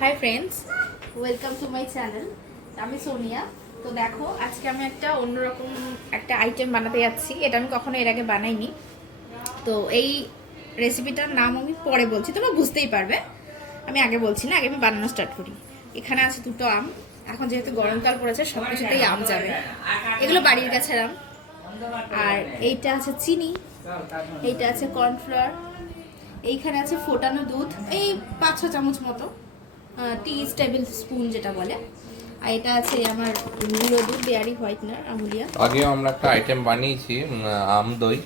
Hi friends, welcome to my channel. আমি সোনিয়া। তো দেখো, আজকে আমি একটা অন্যরকম একটা আইটেম বানাতে যাচ্ছি। এটা আমি কখনো এর আগে বানাইনি। তো এই রেসিপিটার নাম আমি পরে বলছি, তোমরা বুঝতেই পারবে। আমি আগে বলছি না, আগে আমি বানানো স্টার্ট করি। এখানে আছে দুটো আম। এখন যেহেতু গরমকাল পড়েছে, সব কিছুতেই আম যাবে। এগুলো বাড়ির গাছের আম। আর এইটা আছে চিনি, এইটা আছে কর্নফ্লাওয়ার, এইখানে আছে ফোটানো দুধ, এই 5-6 চামচ মতো, টি টেবিল স্পুন যেটা বলে। আর এটা আছে আমার গুঁড়ো দুধ, ডেয়ারি হোয়াইটনার, আমুলিয়া। আগেও আমরা একটা আইটেম বানিয়েছি, আম দই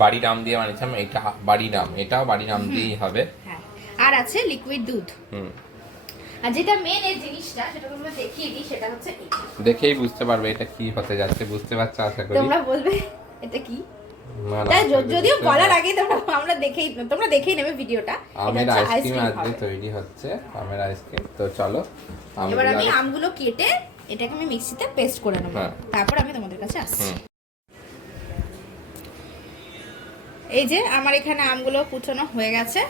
বাড়ির আম দিয়ে বানিয়েছিলাম। এটা বাড়ির আম, এটাও বাড়ির আম দিয়েই হবে। হ্যাঁ, আর আছে লিকুইড দুধ। আর যেটা মেন এই জিনিসটা, সেটা তোমরা দেখিয়ে দিই, সেটা হচ্ছে এটা। দেখেই বুঝতে পারবে এটা কি হতে যাচ্ছে, বুঝতে পারছো আশা করি। তোমরা বলবে এটা কি। না, তাই যদিও বলার আগে তোমরা দেখেই নেবে ভিডিওটা। আমের আইসক্রিম আজকে তৈরি হচ্ছে, আমের আইসক্রিম। তো চলো, এবার আমি আমগুলো কেটে এটাকে আমি মিক্সিতে পেস্ট করে নেব, তারপর আমি তোমাদের কাছে আসছি। এই যে আমার এখানে আমগুলো কুচানো হয়ে গেছে।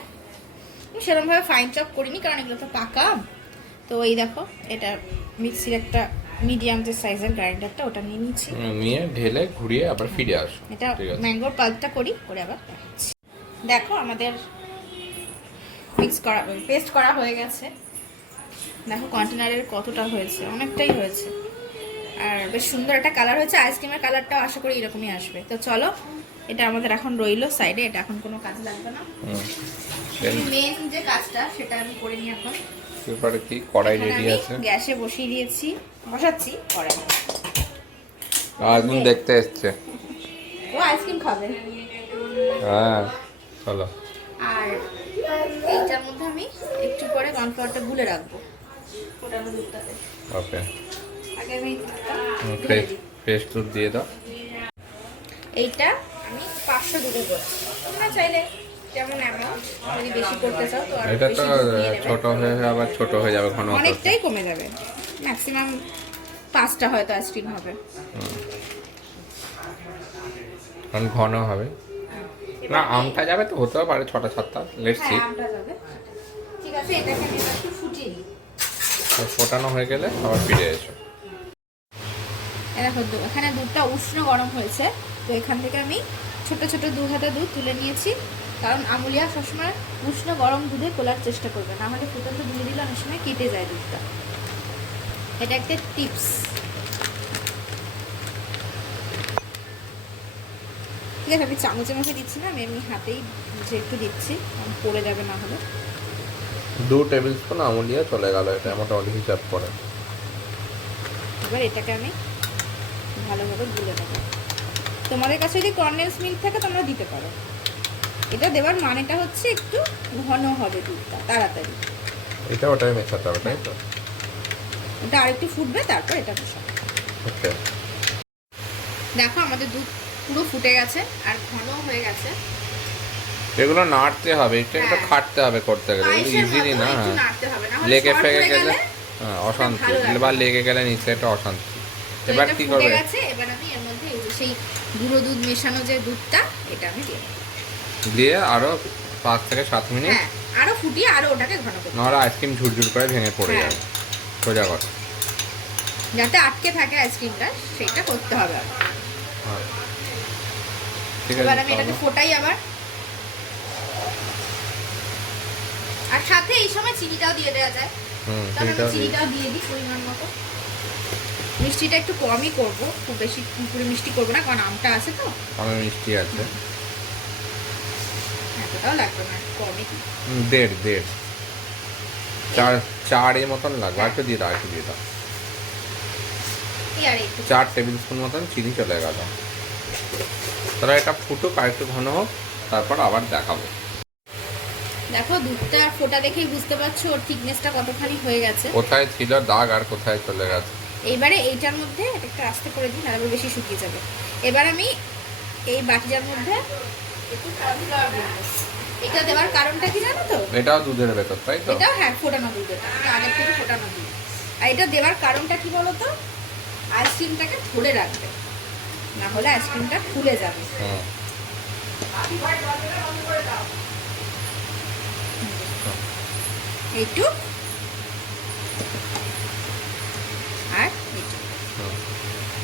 সেরকম ভাবে ফাইন চপ করিনি, কারণ এগুলো তো পাকা আম। তো এই দেখো, এটা মিক্সির একটা মিডিয়াম যে সাইজের গ্রাইন্ডারটা, ওটা নিয়ে নিচ্ছি। নিয়ে ঢেলে ঘুরিয়ে আবার ফিরে আসো। এটা ম্যাঙ্গোর পাল্পটা করে আবার দেখো আমাদের মিক্স করা, পেস্ট করা হয়ে গেছে। দেখো কন্টেনারের কতটা হয়েছে, অনেকটাই হয়েছে। আর বেশ সুন্দর একটা কালার হয়েছে। আইসক্রিমের কালারটাও আশা করি এরকমই আসবে। তো চলো, এটা আমাদের এখন রইলো সাইডে, এটা এখন কোনো কাজে লাগবে না। মেন যে কাজটা সেটা আমি করে নিই এখন। এবারে কি কড়াই রেডি আছে, গ্যাসে বসাচ্ছি কড়াই। আগুন দেখতে এসছে, ও আইসক্রিম খাবে। হ্যাঁ চলো। আর এইটার মধ্যে আমি একটু পরে কর্নফ্লাওয়ারটা গুলে রাখবো, ফোটানো দুধটাতে। ওকে, আগে আমি ফ্রেশ দুধ দিয়ে দাও। এইটা আমি 500 দুধে করছি। তোমরা চাইলে যেমন অ্যামাউন্ট যদি বেশি করতে চাও তো এটা তো ছোট হয়ে আবার ছোট হয়ে যাবে, ঘন অনেকটাই কমে যাবে। ম্যাক্সিমাম 5টা হয়তো আইসক্রিম হবে, কারণ ঘন হবে না। আমটা যাবে তো, হতেও পারে 6টা-7টা, লেটস সি। আমটা যাবে, ঠিক আছে। এটাকে আমি একটু ফুটিয়ে নিই। ফোটানো হয়ে গেলে আবার ফিরে এসো। দেখো, এখানে দুধটা উষ্ণ গরম হয়েছে। তো এখান থেকে আমি ছোট ছোট 2 হাতা দুধ তুলে নিয়েছি, কারণ আমুলিয়া সবসময় উষ্ণ গরম দুধে তোলার চেষ্টা করবে, না হলে ফুটন্ত দুধে দিলে অনেক সময় কেটে যায় দুধটা। এটা একটা টিপস। ঠিক আছে, আমি চামচে দিচ্ছি না, আমি এমনি হাতেই যে একটু দিচ্ছি, পড়ে যাবে না হলে। 2 টেবিল স্পুন আমুলিয়া চলে গেল, এটা মোটামুটি হিসাব করে। এবার এটাকে আমি ভালোভাবে গুলে নেবো। তোমাদের কাছে যদি কনডেন্স মিল্ক থাকে তোমরা দিতে পারো। এটা দেওয়ার মানেটা হচ্ছে একটু ঘন হবে দুধটা, তাড়াতাড়ি। এটা ওটাই মেশাতে হবে, তাই তো? ওটা আরেকটু ফুটবে, তারপর এটা মেশাবো। ওকে, দেখো আমাদের দুধ পুরো ফুটে গেছে আর ঘন হয়ে গেছে। এগুলো নাড়তে হবে, এটা একটু খাটতে হবে করতে গেলে, ইজিলি না। লেগে ফেগে গেলে অশান্তি, বা লেগে গেলে নিচে একটা অশান্তি। এবার কি করবে? এবার আমি এর মধ্যে সেই গুঁড়ো দুধ মেশানো যে দুধটা, এটা আমি দিয়ে আরো 5 থেকে 7 মিনিট আরো ফুটিয়ে আরো ওটাকে ঘন করতে, নাহলে আইসক্রিম ঝুরঝুর করে ভেঙে পড়ে যাবে। সোজা কথা, যাতে আটকে থাকে আইসক্রিমটা, সেটা করতে হবে। ঠিক এবার আছে, আমি এটাকে ফোটাই আবার। আর সাথে এই সময় চিনিটাও দিয়ে দেওয়া যায়। চিনিটাও দিয়ে দিই পরিমাণ মতো। মিষ্টিটা একটু কমই করব, খুব বেশি পুরো মিষ্টি করব না, কারণ আমটা আছে তো। আমার মিষ্টি আছে, এতটাও লাগবে না, কমই। 1.5 4 এর মতন লাগবে। একটু দিয়ে দাও, একটু দিয়ে দাও। 4 টেবিল স্পুন মতন চিনি চলে গেল। তাহলে এটা ফুটুক, আর একটু ঘন হোক, তারপর আবার দেখাবো। দেখো, দুধটা ফোটা দেখেই বুঝতে পারছো ওর থিকনেসটা কতখানি হয়ে গেছে। কোথায় ছিল দাগ আর কোথায় চলে গেছে। এইবারে এইটার মধ্যে একটা আস্তে করে দিন, আর বেশি শুকিয়ে যাবে। এবার আমি এই বাটিটার মধ্যে একটু কর্নফ্লাওয়ার দেব। এটা দেওয়ার কারণটা কি জানো তো? এটাও দুধের ভেতর, তাই তো? এটাও ফোটানো দুধ, এটা আগে থেকে ফোটানো দুধ। আর এটা দেওয়ার কারণটা কি বলো তো? আইসক্রিমটাকে ধরে রাখবে, না হলে আইসক্রিমটা ফুলে যাবে। এইটুক আর এটা। হুম।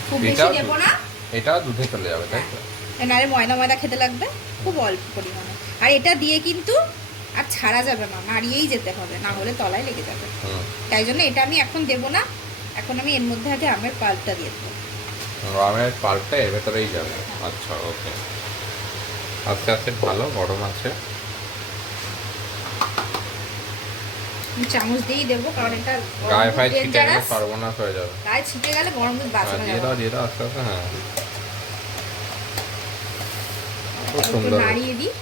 খুব বেশি এটাও দেবো না, এটাও দুধে চলে যাবে, তাই তো? নাহলে ময়দা ময়দা খেতে লাগবে, খুব অল্প পরিমাণে। আর এটা দিয়ে কিন্তু আর ছাড়া যাবে না, নাড়িয়েই যেতে হবে, না হলে তলায় লেগে যাবে। তাই জন্য এটা আমি এখন দেবো না, এখন আমি এর মধ্যে আগে আমের পাল্পটা দিয়ে দেবো। আমের পাল্পটা এর ভেতরেই যাবে। আচ্ছা, ওকে। আস্তে আস্তে ভালো, গরম আছে। চামচ দিয়েই দেবো, কারণ এটা গায়ে ফায়ে ছিটে গেলে সর্বনাশ হয়ে যাবে। গায়ে ছিটে গেলে গরম দুধ বাঁচানো দিয়ে যাবে। দাও, দিয়ে দাও আস্তে আস্তে। হ্যাঁ, খুব একটু সুন্দর, নাড়িয়ে দিই,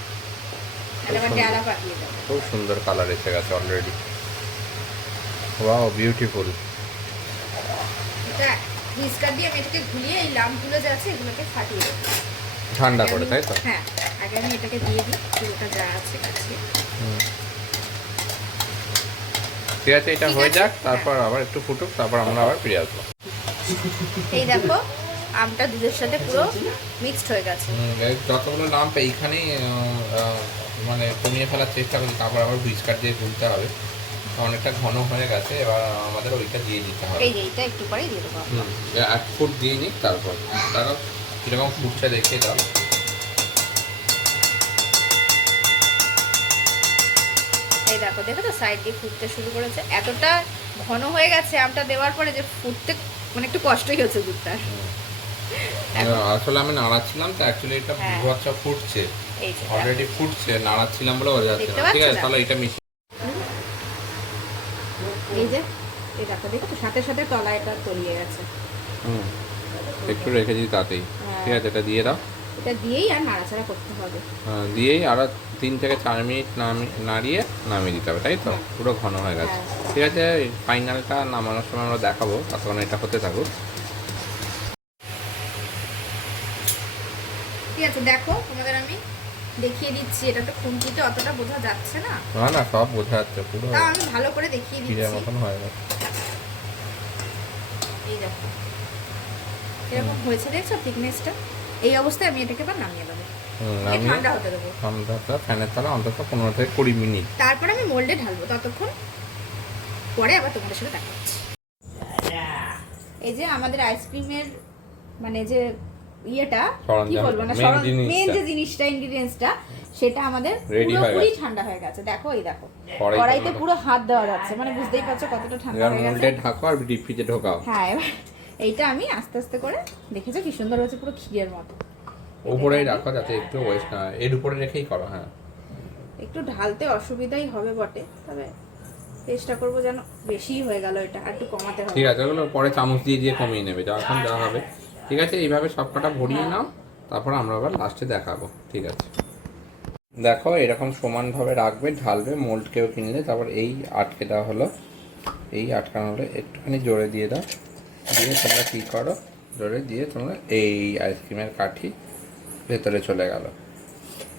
তাহলে আবার ডালা পাকিয়ে দেবো। খুব সুন্দর কালার এসে গেছে অলরেডি। Wow, beautiful. এটা হুইস্কার দিয়ে আমি এটাকে ঘুরিয়ে এই লাম্পগুলো যা আছে এগুলোকে ফাটিয়ে দেবো ঠান্ডা করে, তাই তো? হ্যাঁ, আগে আমি এটাকে দিয়ে দিই পুরোটা যা আছে কাছে। ঠিক আছে, এটা হয়ে যাক, তারপর আবার একটু ফুটুক, তারপর আমরা আবার ফিরে আসবো। এই দেখো আমটা দুধের সাথে পুরো মিক্সড হয়ে গেছে। যতগুলো লাম্প এইখানেই মানে কমিয়ে ফেলার চেষ্টা করি, তারপর আবার হুইস্কার দিয়ে গুলতে হবে, অনেকটা ঘন হয়ে গেছে। এবার আমাদের ওইটা দিয়ে দিতে হবে। এই যে এইটা একটু পরেই দিয়ে দেবো। এক ফুট দিয়ে নিই, তারপর তারপর কীরকম ফুটছে দেখিয়ে দাও। এই দেখো, দেখো তো সাইড দিয়ে ফুটতে শুরু করেছে, এতটা ঘন হয়ে গেছে আমটা দেওয়ার পরে যে ফুটতে মানে একটু কষ্টই হচ্ছে দুধটা। আসলে আমি নাড়াচ্ছিলাম তো, অ্যাকচুয়ালি এটা আচ্ছা ফুটছে, অলরেডি ফুটছে, নাড়াচ্ছিলাম বলে বোঝা যাচ্ছে না। ঠিক আছে, তাহলে এটা মিশিয়ে এই যে এই দেখো, দেখো তো সাথে সাথে তলা এটা তলিয়ে গেছে। একটু রেখে দিই তাতেই। ঠিক আছে, এটা দিয়ে দাও। এটা দিয়েই আর নাড়াচাড়া করতে হবে। দিয়েই আরো 3 থেকে 4 মিনিট নাড়িয়ে নামিয়ে দিতে হবে, তাই তো? পুরো ঘন হয়ে গেছে। ঠিক আছে, ফাইনালটা নামানোর সময় আমরা দেখাবো, তখন এটা হতে থাকুক। ঠিক আছে, দেখো তোমাদের আমি দেখিয়ে দিচ্ছি, এটা তো খুন্তিতে অতটা বোঝা যাচ্ছে না। না, সব বোঝা যাচ্ছে পুরো। তাও আমি ভালো করে দেখিয়ে দিচ্ছি। ক্ষীরের মতন হয়ে গেছে। এই দেখো এরকম হয়েছে, দেখছো থিকনেসটা? এই অবস্থায় আমি এটাকে আবার নামিয়ে দেবো, ঠান্ডা হতে দেবো। ঠান্ডাটা ফ্যানের তলা অন্তত 15 থেকে 20 মিনিট। তারপর আমি মোল্ডে ঢালবো, ততক্ষণ পরে আবার তোমাদের সাথে দেখা হচ্ছে। এই যে আমাদের আইসক্রিমের মানে যে ইয়েটা কি বলবো না, মেন যে জিনিসটা, ইনগ্রেডিয়েন্টসটা, সেটা আমাদের পুরোপুরি ঠান্ডা হয়ে গেছে। দেখো, এই দেখো কড়াইতে পুরো হাত দেওয়া যাচ্ছে, মানে বুঝতেই পারছো কতটা ঠান্ডা হয়ে গেছে। মোল্ডে ঢাকো আর ডিপ ফ্রিজে ঢোকাও। হ্যাঁ, এইটা আমি আস্তে আস্তে করে, দেখেছো কি সুন্দর হয়েছে, পুরো ক্ষীরের মতো। উপরেই রাখো যাতে একটু ওয়েস্ট না হয়, এর উপরে রেখেই করো। হ্যাঁ, একটু ঢালতে অসুবিধাই হবে বটে, তবে চেষ্টা করবো যেন বেশি হয়ে গেল, এটা আর একটু কমাতে হবে। ঠিক আছে, ওগুলো পরে চামচ দিয়ে দিয়ে কমিয়ে নেবে, যখন যা হবে। ঠিক আছে, এইভাবে সবকটা ভরিয়ে নাও, তারপর আমরা আবার লাস্টে দেখাবো। ঠিক আছে, দেখো এরকম সমানভাবে রাখবে, ঢালবে। মোল্ড কেউ কিনলে তারপর এই আটকে দেওয়া হলো, এই আটকানো হলে একটুখানি জোরে দিয়ে দাও, দিয়ে তোমরা কী করো, জোরে দিয়ে তোমরা এই আইসক্রিমের কাঠি ভেতরে চলে গেল।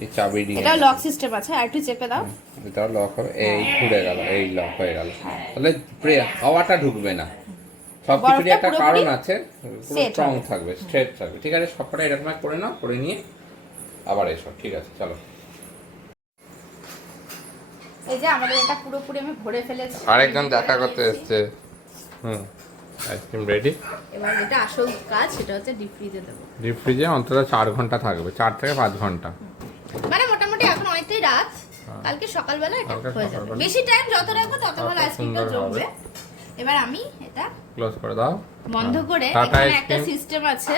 এই চাবি দিয়ে এটা লক সিস্টেম আছে, আর একটু চেপে দাও, এটাও লক হবে। এই ঘুরে গেল, এই লক হয়ে গেল। তাহলে হাওয়াটা ঢুকবে না। সবকিছুরই একটা কারণ আছে, পুরো স্ট্রং থাকবে, স্ট্রেট থাকবে। ঠিক আছে, সবকটা এরকম করে নাও, করে নিয়ে আবার এসো। ঠিক আছে, চলো। এই যে আমাদের এটা পুরোপুরি আমি ভরে ফেলেছি। আরেকজন দেখা করতে এসেছে। Ice cream ready. এবার এটা আসল কাজ, সেটা হচ্ছে ডিপ ফ্রিজে দেবো। ডিপ ফ্রিজে অন্তত 4 ঘন্টা থাকবে, 4 থেকে 5 ঘন্টা। মানে মোটামুটি এখন অনেকটাই রাত, কালকে সকালবেলা এটা হয়ে যাবে। বেশি টাইম যত রাখবো তত ভালো আইসক্রিমটা জমবে। এবার আমি এটা ক্লোজ করে দাও, বন্ধ করে, এখানে একটা সিস্টেম আছে,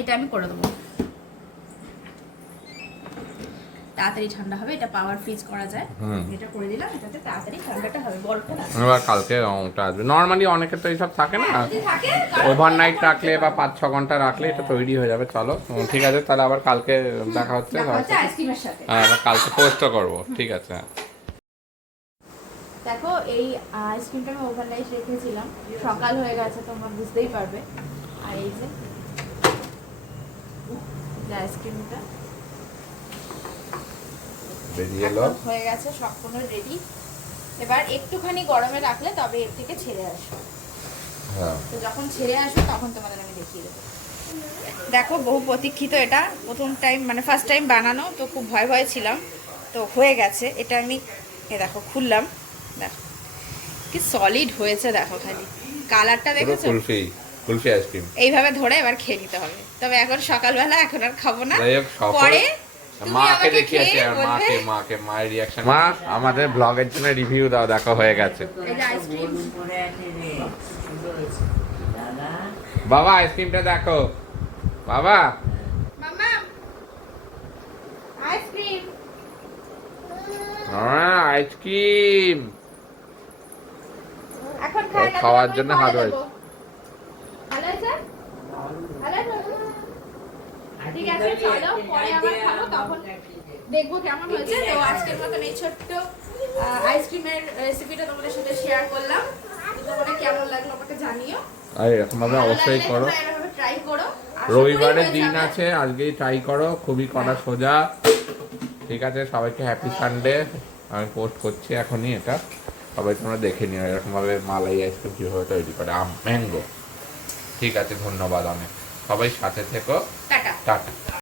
এটা আমি করে দেবো। তাড়াতাড়ি ঠান্ডা হবে, এটা পাওয়ার ফ্রিজ করা যায়। এটা করে দিলাম, এটাতে তাড়াতাড়ি ঠান্ডাটা হবে, বরফটা না। এবার কালকে রংটা আসবে। নরমালি অনেকের তো এইসব থাকে না, ওভারনাইট রাখলে বা 5-6 ঘন্টা রাখলে এটা তৈরি হয়ে যাবে। চলো, ঠিক আছে, তাহলে আবার কালকে দেখা হচ্ছে। আইসক্রিমের সাথে কালকে পোস্টও করবো। ঠিক আছে, দেখো এই আইসক্রিমটা আমি ওভারনাইট রেখেছিলাম, সকাল হয়ে গেছে, তোমরা বুঝতেই পারবে। আর এই যে আইসক্রিমটা হয়ে গেছে, সম্পূর্ণ রেডি। এবার একটুখানি গরমে রাখলে তবে এর থেকে ছেড়ে আসবে। তো যখন ছেড়ে আসবে তখন তোমাদের আমি দেখিয়ে দেবো। দেখো বহু প্রতীক্ষিত, এটা প্রথম টাইম, মানে ফার্স্ট টাইম বানানো, তো খুব ভয় ভয় ছিলাম, তো হয়ে গেছে। এটা আমি দেখো খুললাম, দেখো কি সলিড হয়েছে দেখো, খালি কালারটা পুরো দেখেছো? কুলফি আইসক্রিম। এইভাবে ধরে এবার খেয়ে নিতে হবে। তবে এখন সকালবেলা, এখন আর খাবো না, যাই হোক, সফল। পরে তুমি মাকে আমাকে দেখিয়েছে খেয়ে আর বলবে। মায়ের রিয়াকশন। মা আমাদের ব্লগের জন্য রিভিউ দাও, দেখো হয়ে গেছে। এই যে আইসক্রিম, বাবা আইসক্রিমটা দেখো বাবা। মাম্মা আইসক্রিম। আইসক্রিম এখন খাই না, খাওয়ার তোমাকে জন্য পরে হাত দেবো। হয়েছে। ভালো হয়েছে? ভালো হয়েছে? ঠিক আছে, চলো পরে আবার খাবো, তখন দেখবো কেমন হয়েছে। তো আজকের মতন এই ছোট্ট আইসক্রিমের রেসিপিটা তোমাদের সাথে শেয়ার করলাম। তো তোমাদের কেমন লাগলো আমাকে জানিও। আর এরকম ভাবে অবশ্যই করো। ট্রাই করো। রবিবারের দিন আছে, আজকেই ট্রাই করো, খুবই করা সোজা। ঠিক আছে, সবাইকে হ্যাপি সানডে। আমি পোস্ট করছি এখনই এটা, সবাই তোমরা দেখে নিও এরকম ভাবে মালাই আইসক্রিম কিভাবে তৈরি করে, ম্যাঙ্গো। ঠিক আছে, ধন্যবাদ অনেক, সবাই সাথে থেকো। টাটা। টাটা।